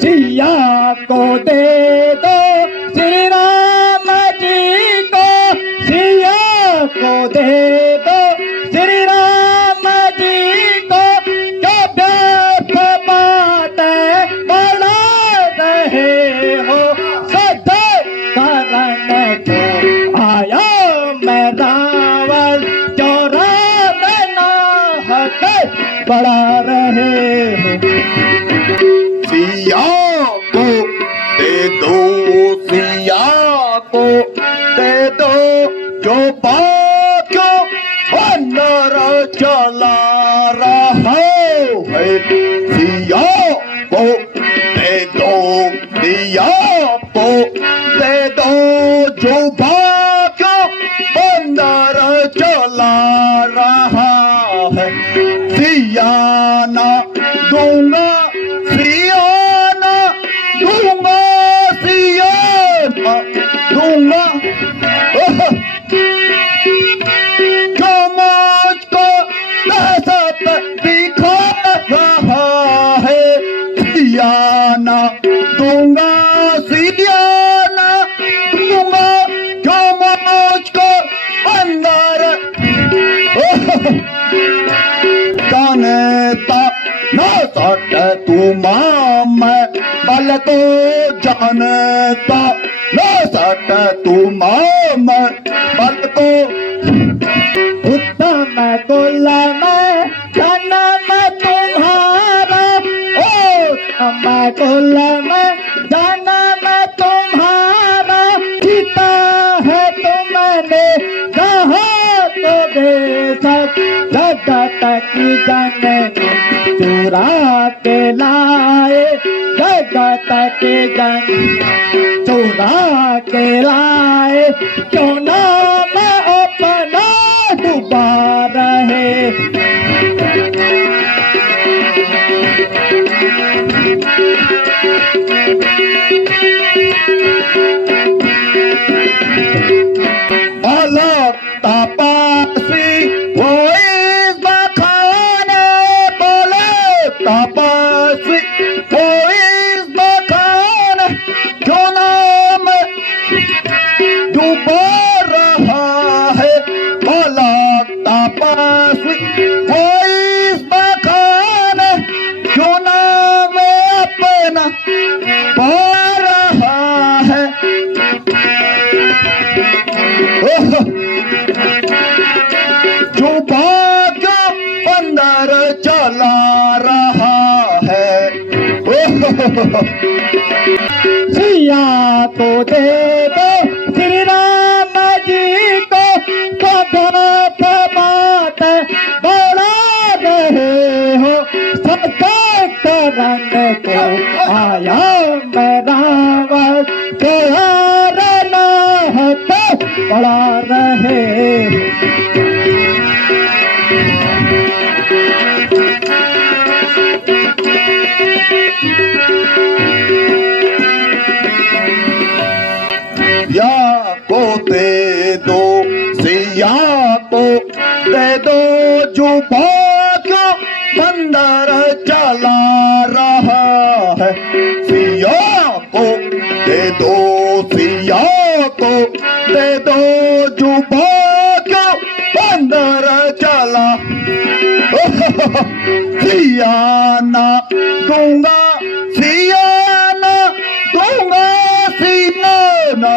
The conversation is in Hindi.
सिया को दे दो श्री राम जी को, सिया को दे दो श्री राम जी को, जो व्यर्थ बातें बढ़ा रहे हो सदा कारण को आया मैं रावण, जो राम नाहक बढ़ा रहे हो। सिया को दे दो, सिया को दे दो, जो बाक्यों अंदर चला रहा है। सिया को दे दो, सिया को दे दो, जो बाक्यों अंदर चला रहा है। सिया ना दूंगा, सियाना दूंगा, सियाना दूंगा, जो मुझको दहशत दिखा रहा है। सियाना दूंगा, सियाना दूंगा, जो मुझको अंदर जानता न सट तुमा मैं बल को जानता, न सट तुमा मैं बल को। उत्तम कुल में जन्म तुम्हारा, उत्तम कुल में जन्म तुम्हारा, पिता है तुमने कहा तो बेशक, जगत की जननी चुरा के लाए, जगत के जननी चुरा के लाए, क्यों नाम अपना डुबा रहे। अलग तपस्वी वो इस बखाने, बोले तपस्वी वो इस बखाने, जो नाम डूबा रहा है। अलग तपस्वी वो इस बखाने, जो नाम अपना पा रहा है। जो भाग्य अंदर चला रहा है। सिया को दे दो श्री राम जी को, सगत बात बढ़ा रहे हो सदा कारण को आया मैं रावण, कारण तो बढ़ा रहे। सिया को दे दो, सिया को दे दो, जो भाग्य अंदर चला रहा है। सिया को दे दो, सिया को दे दो, जो भाग्य अंदर चला। सियाना दूंगा, सियाना दूंगा, सियाना